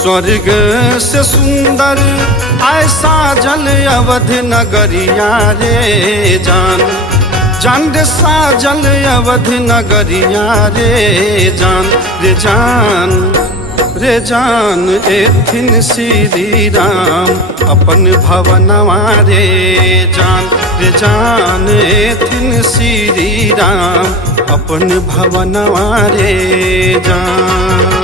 स्वर्ग से सुंदर ऐसा जल अवध नगरिया रे जान, जान रे साजल अवध नगरिया रे जान, रे जान रे जान एथिन श्री राम अपन भवनवा रे जान, रे जान एथिन श्री राम अपन भवनवा रे जान।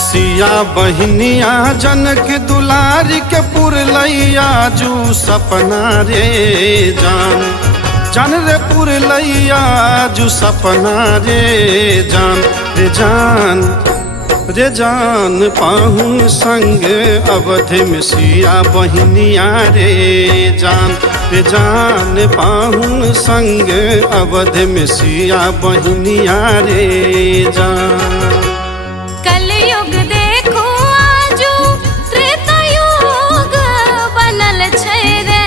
सिया बहनिया जनक दुलारी के पुरलैया जू सपना रे जान, जान रे पुरलैया जू सपना रे जान, रे जान रे जान पाहुन संग अवध में सिया बहनिया रे जान, रे जान पाहुन संग अवध में सिया बहनिया रे जान। कलयुग देखो आजू त्रेता युग बनल छै रे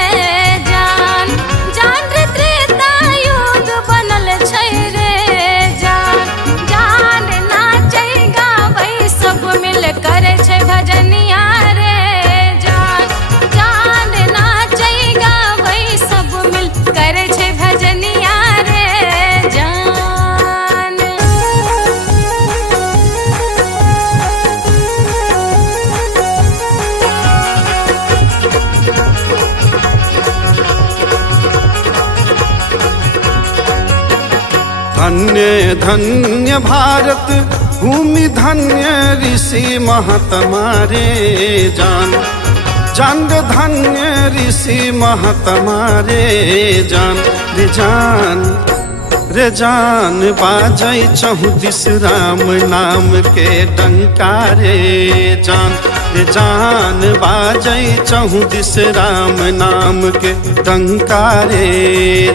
जान, जान रे त्रेता युग बनल छै रे जान, जान नाचै गाबै सब मिल करे छै भजनिया रे जान, जान नाचै गाबै सब मिल करे छै भजनिया रे जान। धन्य धन्य भारत भूमि धन्य ऋषि महात्मा रे जान, जान धन्य ऋषि महात्मा रे जान, रे जान रे जान बाजै चहुदिस राम नाम के डंका रे जान, रे जान बाजै चहुदिस राम नाम के डंका रे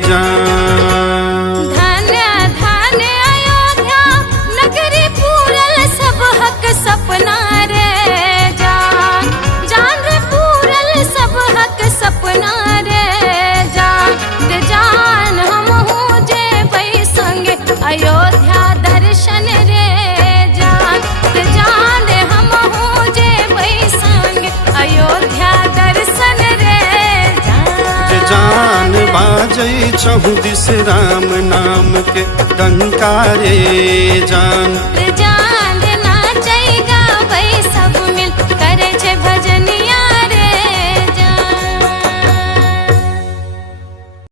जान। सपना रे जान, जान रे पूरल सब हक सपना रे जान, रे जान हमहू जेबै संगे अयोध्या दर्शन रे जान, रे जान रे हमहू जेबै संगे अयोध्या दर्शन रे जान, रे जान बाजै चहुदिस राम नाम के डंका रे जान, रे जान